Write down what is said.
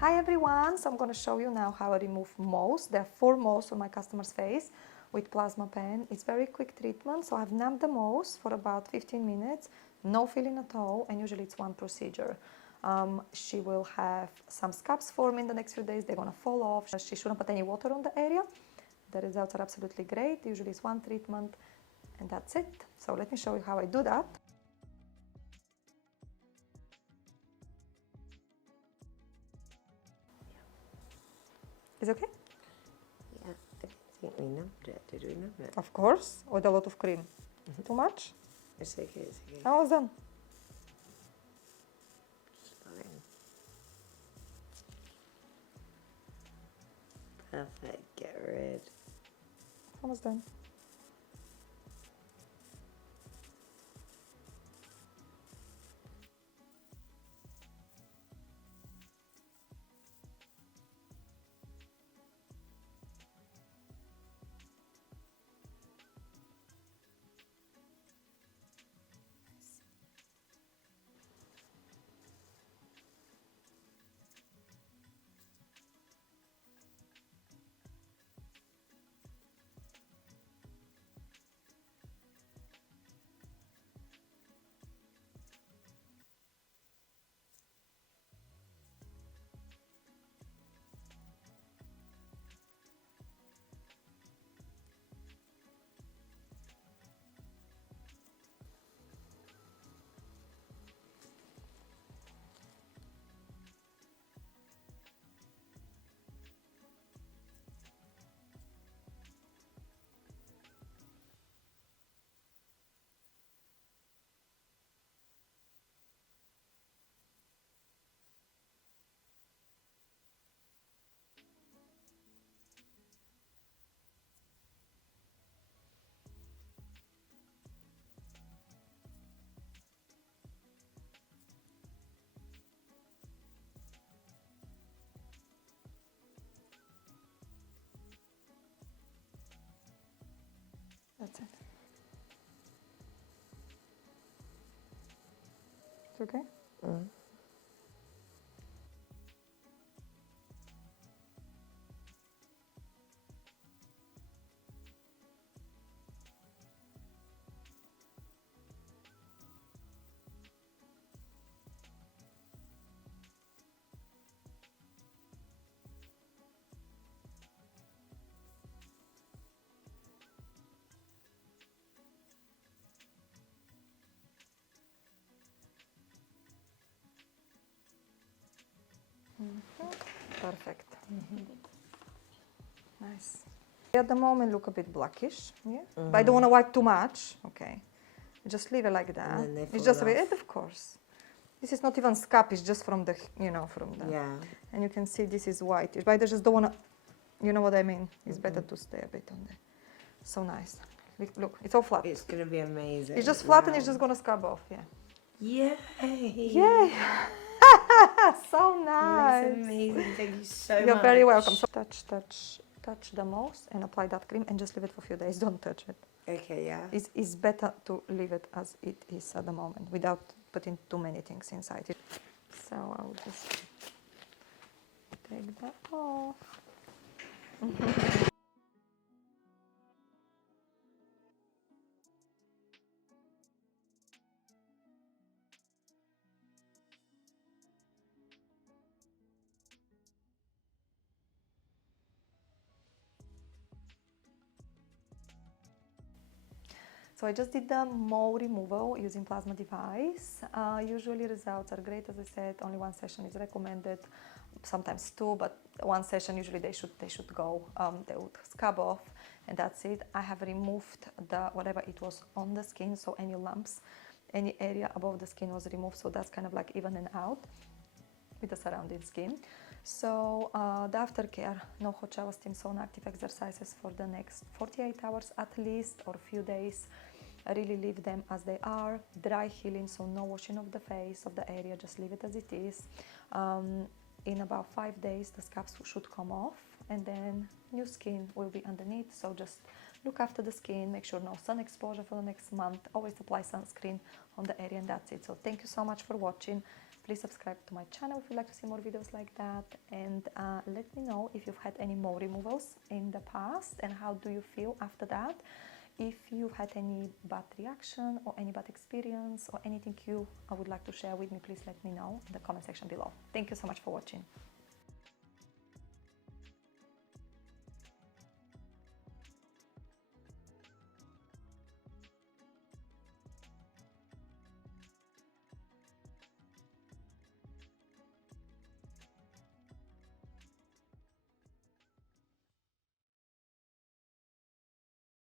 Hi everyone, so I'm going to show you now how I remove moles. There are 4 moles on my customer's face with plasma pen. It's very quick treatment, so I've numbed the moles for about 15 minutes, no feeling at all, and usually it's one procedure. She will have some scabs form in the next few days, they're going to fall off. She shouldn't put any water on the area. The results are absolutely great. Usually it's one treatment and that's it. So let me show you how I do that. Is it okay? Yeah, I don't think we numbed it. Did we numb it? Of course, with a lot of cream. Too much? It's okay, it's okay. Almost done. It's fine. Perfect, get rid. Almost done. That's it. It's okay? Perfect. Nice. At the moment look a bit blackish, yeah? But I don't want to wipe too much, okay? Just leave it like that. And then they It's fall just a bit, of course. This is not even scab, it's just from the, from the... Yeah. And you can see this is white. But I just don't want to, you know what I mean? It's better to stay a bit on there. So nice. Look, it's all flat. It's going to be amazing. It's just flat and it's just going to scab off, yeah. Yay! Yay! So nice. That's amazing. Thank you so much. You're very welcome. So touch the moles and apply that cream and just leave it for a few days. Don't touch it. Okay, yeah. It's better to leave it as it is at the moment without putting too many things inside it. So I'll just take that off. So I just did the mole removal using plasma device. Usually results are great, as I said. Only one session is recommended, sometimes 2, but one session usually they should go. They would scab off, and that's it. I have removed whatever it was on the skin, so any lumps, any area above the skin was removed. So that's kind of like evening out with the surrounding skin. So the aftercare, no hot shower, steam sauna, active exercises for the next 48 hours at least, or a few days. I really leave them as they are, dry healing, so no washing of the face, of the area, just leave it as it is. In about 5 days the scabs should come off and then new skin will be underneath, so just look after the skin, make sure no sun exposure for the next month, always apply sunscreen on the area, and that's it. So thank you so much for watching. Please subscribe to my channel if you'd like to see more videos like that, and let me know if you've had any mole removals in the past and how do you feel after that. If you've had any bad reaction or any bad experience or anything you would like to share with me, please let me know in the comment section below. Thank you so much for watching.